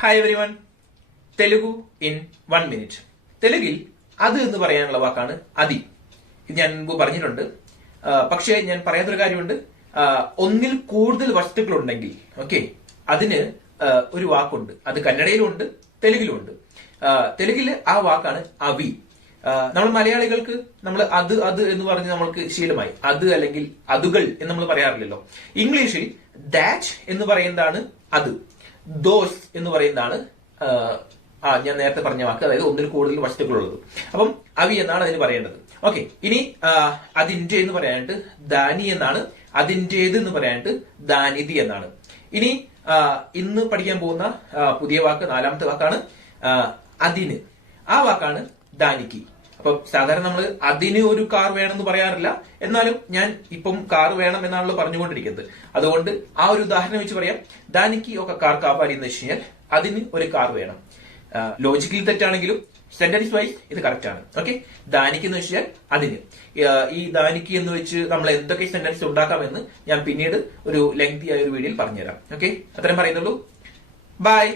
Hi everyone. Telugu in 1 minute. തെലുങ്കിൽ അത് എന്ന് പറയാനുള്ള വാക്കാണ് അതി. ഇത് ഞാൻ മുമ്പ് പറഞ്ഞിട്ടുണ്ട്. പക്ഷേ ഞാൻ പറയാത്തൊരു കാര്യമുണ്ട്. ഒന്നിൽ കൂടുതൽ വസ്തുക്കളുണ്ടെങ്കിൽ അതിന് ഒരു വാക്കുണ്ട്. അത് കന്നഡയിലും ഉണ്ട്, തെലുങ്കിലും ഉണ്ട്. തെലുങ്കില് ആ വാക്കാണ് അവി. നമ്മൾ മലയാളികൾക്ക് നമ്മൾ അത് എന്ന് പറഞ്ഞ് നമ്മൾക്ക് ശീലമായി. അത് അല്ലെങ്കിൽ അതുകൾ എന്ന് നമ്മൾ പറയാറില്ലല്ലോ. ഇംഗ്ലീഷിൽ ദാറ്റ് എന്ന് പറയുന്നതാണ് അത്. ദോസ് എന്ന് പറയുന്നതാണ് ഞാൻ നേരത്തെ പറഞ്ഞ വാക്ക്, അതായത് ഒന്നിൽ കൂടുതൽ വസ്തുക്കളുള്ളത്. അപ്പം അവി എന്നാണ് അതിന് പറയേണ്ടത്. ഇനി അതിന്റെ എന്ന് പറയാനായിട്ട് ദാനി എന്നാണ്, അതിന്റേത് എന്ന് പറയാനായിട്ട് ദാനിതി എന്നാണ്. ഇനി ഇന്ന് പഠിക്കാൻ പോകുന്ന പുതിയ വാക്ക്, 4ാമത്തെ വാക്കാണ് അതിന്. ആ വാക്കാണ് ദാനിക്ക്. അപ്പൊ സാധാരണ നമ്മൾ അതിന് ഒരു കാർ വേണമെന്ന് പറയാറില്ല. എന്നാലും ഞാൻ ഇപ്പം കാർ വേണം എന്നാണല്ലോ പറഞ്ഞുകൊണ്ടിരിക്കുന്നത്. അതുകൊണ്ട് ആ ഒരു ഉദാഹരണം വെച്ച് പറയാം. ദാനിക്ക് ഒക്കെ കാർ കാവാരി എന്ന് വെച്ച് കഴിഞ്ഞാൽ അതിന് ഒരു കാർ വേണം. ലോജിക്കലി തെറ്റാണെങ്കിലും സെന്റൻസ് വൈസ് ഇത് കറക്റ്റ് ആണ്. ദാനിക്ക് എന്ന് വെച്ചാൽ അതിന്. ഈ ദാനിക്ക് എന്ന് വെച്ച് നമ്മൾ എന്തൊക്കെ സെന്റൻസ് ഉണ്ടാക്കാമെന്ന് ഞാൻ പിന്നീട് ഒരു ലെങ്തി ആയ ഒരു വീഡിയോയിൽ പറഞ്ഞുതരാം. അത്രയും പറയുന്നുള്ളൂ. ബൈ.